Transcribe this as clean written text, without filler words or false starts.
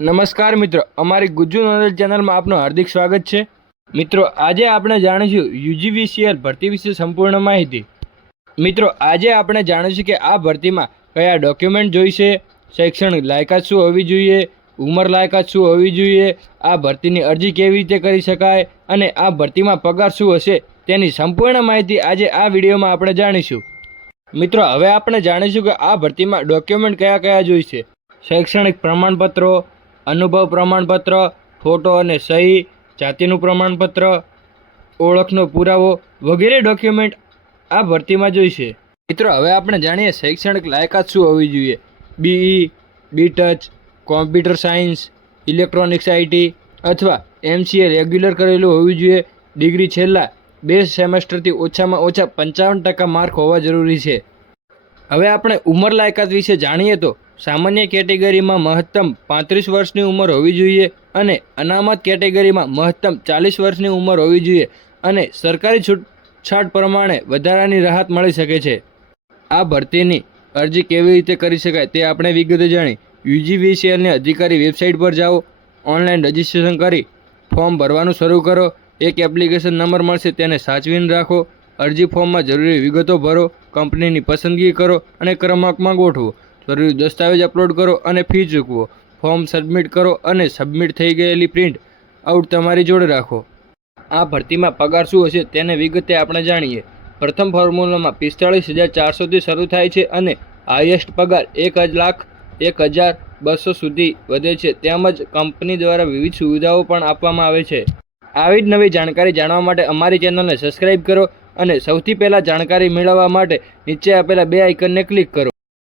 નમસ્કાર મિત્રો, અમારી ગુજ્જુ નોલેજ ચેનલમાં આપનું હાર્દિક સ્વાગત છે। મિત્રો, આજે આપણે જાણીશું યુજીવીસીએલ ભરતી વિશે સંપૂર્ણ માહિતી। મિત્રો, આજે આપણે જાણીશું કે આ ભરતીમાં કયા ડોક્યુમેન્ટ જોઈશે, શૈક્ષણિક લાયકાત શું હોવી જોઈએ, ઉંમર લાયકાત શું હોવી જોઈએ, આ ભરતીની અરજી કેવી રીતે કરી શકાય અને આ ભરતીમાં પગાર શું હશે તેની સંપૂર્ણ માહિતી આજે આ વિડીયોમાં આપણે જાણીશું। મિત્રો, હવે આપણે જાણીશું કે આ ભરતીમાં ડોક્યુમેન્ટ કયા કયા જોઈશે। શૈક્ષણિક પ્રમાણપત્રો, અનુભવ પ્રમાણપત્ર, ફોટો અને સહી, જાતિનું પ્રમાણપત્ર, ઓળખનો પુરાવો વગેરે ડોક્યુમેન્ટ આ ભરતીમાં જોઈશે। મિત્રો, હવે આપણે જાણીએ શૈક્ષણિક લાયકાત શું હોવી જોઈએ। BE, BTech, computer science, electronics IT અથવા એમસીએ રેગ્યુલર કરેલું હોવું જોઈએ। ડિગ્રી છેલ્લા 2 સેમેસ્ટરથી ઓછામાં ઓછા 55% માર્ક હોવા જરૂરી છે। હવે આપણે ઉંમર લાયકાત વિશે જાણીએ તો સામાન્ય કેટેગરીમાં મહત્તમ 35 વર્ષની ઉંમર હોવી જોઈએ અને અનામત કેટેગરીમાં મહત્તમ 40 વર્ષની ઉંમર હોવી જોઈએ અને સરકારી છૂટછાટ પ્રમાણે વધારાની રાહત મળી શકે છે। આ ભરતીની અરજી કેવી રીતે કરી શકાય તે આપણે વિગતે જાણી। યુજીવીસીએલની અધિકારી વેબસાઇટ પર જાઓ, ઓનલાઈન રજિસ્ટ્રેશન કરી ફોર્મ ભરવાનું શરૂ કરો। એક એપ્લિકેશન નંબર મળશે, તેને સાચવીને રાખો। અરજી ફોર્મમાં જરૂરી વિગતો ભરો, કંપનીની પસંદગી કરો અને ક્રમાંકમાં ગોઠવો। જરૂરી દસ્તાવેજ અપલોડ કરો અને ફી ચૂકવો। ફોર્મ સબમિટ કરો અને સબમિટ થઈ ગયેલી પ્રિન્ટ આઉટ તમારી જોડે રાખો। આ ભરતીમાં પગાર શું હશે તેને વિગતે આપણે જાણીએ। પ્રથમ ફોર્મ્યુલામાં 45,400થી શરૂ થાય છે અને હાઈએસ્ટ પગાર 1,01,200 સુધી વધે છે। તેમજ કંપની દ્વારા વિવિધ સુવિધાઓ પણ આપવામાં આવે છે। આવી જ નવી જાણકારી જાણવા માટે અમારી ચેનલને સબસ્ક્રાઇબ કરો અને સૌથી પહેલાં જાણકારી મેળવવા માટે નીચે આપેલા 2 આઇકનને ક્લિક કરો।